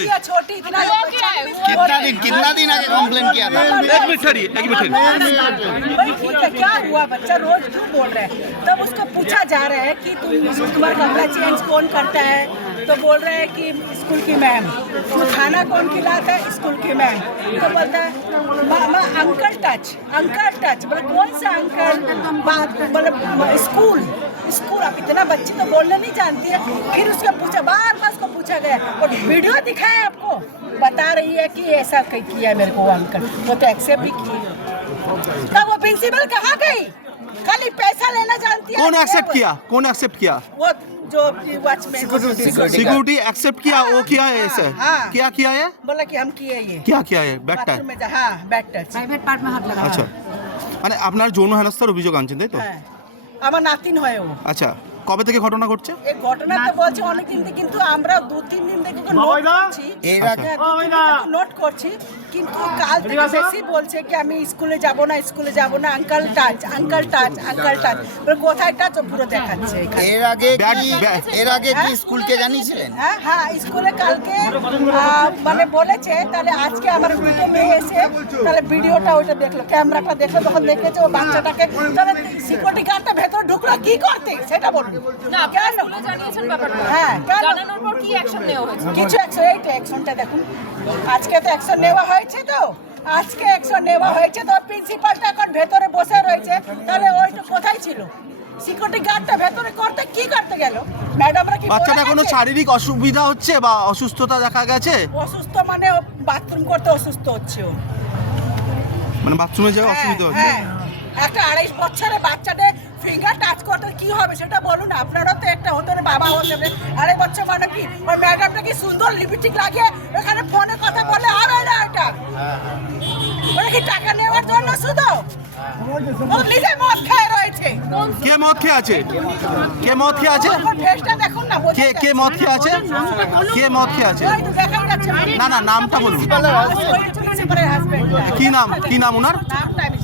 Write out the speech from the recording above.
किया छोटी इतना कितना दिन कितना दिन आगे कंप्लेन किया था? एक मिनट ठहरिए एक मिनट। भाई ठीक है क्या हुआ? बच्चा रोज क्यों बोल रहा है। तब उसको पूछा जा रहा है कि तुम तुम्हारा कपड़ा चेंज कौन करता है? तो बोल रहा है कि स्कूल की मैम तो खाना कौन खिलाता है? स्कूल की मैम तो बोलता है मामा अंकल टच अंकल टच बोले कौन सा अंकल बात बोले स्कूल। स्कूल अब इतना बच्ची तो बोलने नहीं जानती है फिर उसको पूछा बार बार उसको पूछा गया और वीडियो दिखाया आपको बता रही है कि ऐसा कहीं किया है मेरे को वो अंकल वो तो एक्सेप्ट भी किए तब वो प्रिंसिपल कहाँ गई खाली पैसा लेना जानती है कौन एक्सेप्ट किया कौन एक्सेप्ट किया वो जो वॉचमैन सिक्योरिटी एक्सेप्ट किया वो किया है ऐसे हाँ। क्या किया है बोला कि हम किए ये क्या किया है ব্যাড টাইম बाथरूम में जा- हाँ बैड टच প্রাইভেট পার্ট में हाथ लगा আচ্ছা মানে আপনার যৌন হেনস্থার অভিযোগ আনছেন তাই তো হ্যাঁ আমার নাতিন হয় ও। আচ্ছা। কবে থেকে ঘটনা ঘটছে? এই ঘটনা তো বলছি অনেক দিন থেকে কিন্তু আমরা দু তিন দিন থেকে নোট করছি। এর আগে হ্যাঁ, নোট করছি কিন্তু কাল থেকে বেশি বলছে কি আমি স্কুলে যাব না স্কুলে যাব না uncle touch uncle touch uncle touch কোথায় টাচ পুরো দেখাচ্ছে এর আগে এর আগে কি স্কুলকে জানিয়েছিলেন? হ্যাঁ হ্যাঁ স্কুলে কালকে আহ, মানে বলেছে তাহলে আজকে আমার দুটো মেয়ে এসে তাহলে ভিডিওটা ওইটা দেখল ক্যামেরাটা দেখল তখন দেখেছে ও বাচ্চাটাকে তাহলে সিকিউরিটি গার্ডটা ভেতর ঢুকলো কি করতে? সেটা বলুন। না কেন? জানিয়েছেন ব্যাপারটা। হ্যাঁ জানানোর পর কি অ্যাকশন নেওয়া হয়েছে কিছু একশো এইটা অ্যাকশনটা দেখুন। আজকে তো অ্যাকশন নেওয়া হয়েছে তো। আজকে অ্যাকশন নেওয়া হয়েছে তো। প্রিন্সিপালটা এখন ভেতরে বসে রয়েছে। তাহলে ওইটা কোথায় ছিল? সিকিউরিটি গার্ডটা ভেতরে করতে কি করতে গেল? ম্যাডামরা কি বাচ্চাটা কোনো শারীরিক অসুবিধা হচ্ছে বা অসুস্থতা দেখা গেছে? অসুস্থ মানে বাথরুম করতে অসুস্থ হচ্ছে ও। মানে বাথরুমে যাওয়া অসুবিধা হ্যাঁ, হচ্ছে? হ্যাঁ। একটা আড়াইশ বছরের বাচ্চাদের ফিঙ্গার টাচ করতে কি হবে সেটা বলুন আপনারও তো একটা হতে বাবা হতে পারে। আড়াই বছর মানে কি? ওই ম্যাডামটা কি সুন্দর লিপস্টিক লাগিয়ে ওখানে ফোনে কথা বলে? হবে না এটা। ওরা কি টাকা নেওয়ার জন্য শুধু? ও নিজে মদ খায় রয়েছে। কে মদ খেয়ে আছে? কে মদ খেয়ে আছে? ফেসটা দেখুন না কে কে মদ খেয়ে আছে? কে মদ খেয়ে আছে? না না নামটা বলুন। কি নাম কি নাম ওনার? নামটা আমি